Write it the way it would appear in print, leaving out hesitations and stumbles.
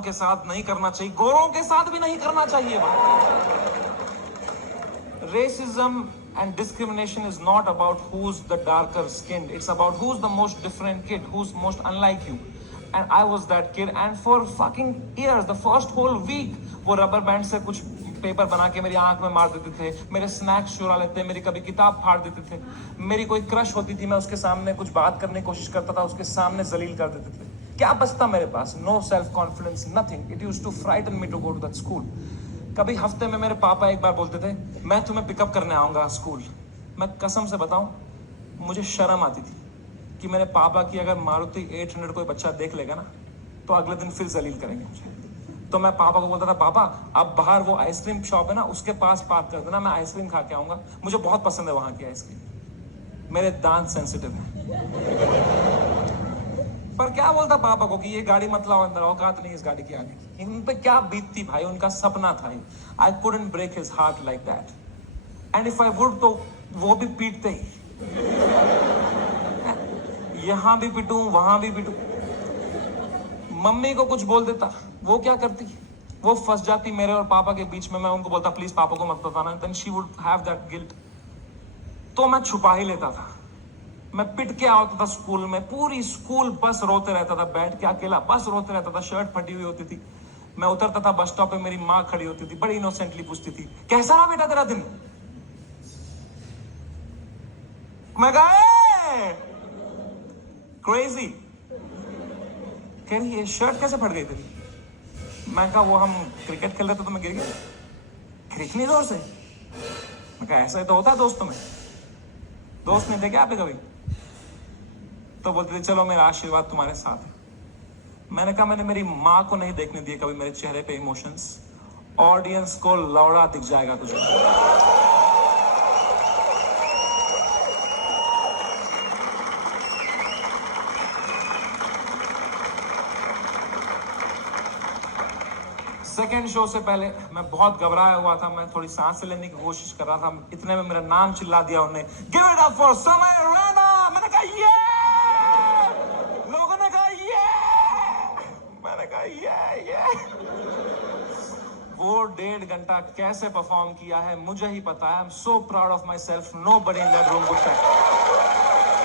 के साथ नहीं करना चाहिए, गोरों के साथ भी नहीं करना चाहिए। Racism and discrimination is not about who's the darker skinned. It's about who's the most different kid, who's most unlike you. And I was that kid. And for fucking years, the first whole week, वो rubber band से कुछ paper बना के मेरी आंख में मार देते थे, मेरे स्नैक्स चुरा लेते, मेरी कभी किताब फाड़ देते थे, मेरी कोई क्रश होती थी, मैं उसके सामने कुछ बात करने की कोशिश करता था, उसके सामने जलील कर देते थे। क्या बचता मेरे पास? No self confidence, nothing. It used to frighten me to go to that school. कभी हफ्ते में मेरे पापा एक बार बोलते थे, मैं तुम्हें पिकअप करने आऊंगा स्कूल। मैं कसम से बताऊं, मुझे शर्म आती थी कि मेरे पापा की अगर मारुति 800 कोई बच्चा देख लेगा ना, तो अगले दिन फिर जलील करेंगे मुझे। तो मैं पापा को बोलता था, पापा आप बाहर वो आइसक्रीम शॉप है ना, उसके पास पार्क कर देना, मैं आइसक्रीम खा के आऊंगा, मुझे बहुत पसंद है वहां की आइसक्रीम, मेरे दांत सेंसिटिव है। पर क्या बोलता पापा को कि ये गाड़ी मत लाओ अंदर, औकात नहीं इस गाड़ी की आने की। इन पे क्या बीतती भाई, उनका सपना था। I couldn't break his heart like that, and if I would तो वो भी पीटते ही, यहां भी पिटूं वहां भी पिटूं। मम्मी को कुछ बोल देता, वो क्या करती, वो फंस जाती मेरे और पापा के बीच में। मैं उनको बोलता प्लीज पापा को मत बताना, then she would have that guilt. तो मैं छुपा ही लेता था। मैं पिट के आता था स्कूल में, पूरी स्कूल बस रोते रहता था, बैठ के अकेला बस रोते रहता था, शर्ट फटी हुई होती थी। मैं उतरता था बस स्टॉप पे, मेरी माँ खड़ी होती थी, बड़ी इनोसेंटली पूछती थी, कैसा रहा बेटा तेरा दिन? मैं कहा क्रेजी। कह रही ये शर्ट कैसे फट गई तेरी? मैं कहा वो हम क्रिकेट खेल रहे थे तो मैं गिर गया। इतनी जोर से? मैं कहा ऐसा ही तो होता है दोस्तों में, दोस्त नहीं थे क्या आप कभी? तो बोलते थे चलो मेरा आशीर्वाद तुम्हारे साथ है। मैंने कहा मैंने मेरी माँ को नहीं देखने दिए कभी मेरे चेहरे पे इमोशंस। ऑडियंस को लौड़ा दिख जाएगा तुझे। सेकेंड शो से पहले मैं बहुत घबराया हुआ था, मैं थोड़ी सांस लेने की कोशिश कर रहा था। इतने में मेरा नाम चिल्ला दिया उन्होंने, गिव इट अप फॉर समय रैना। मैंने कहा ये, लोगों ने कहा ये, मैंने कहा ये। वो 1.5 घंटा कैसे परफॉर्म किया है मुझे ही पता है। I am so proud of myself, nobody in that room could tell.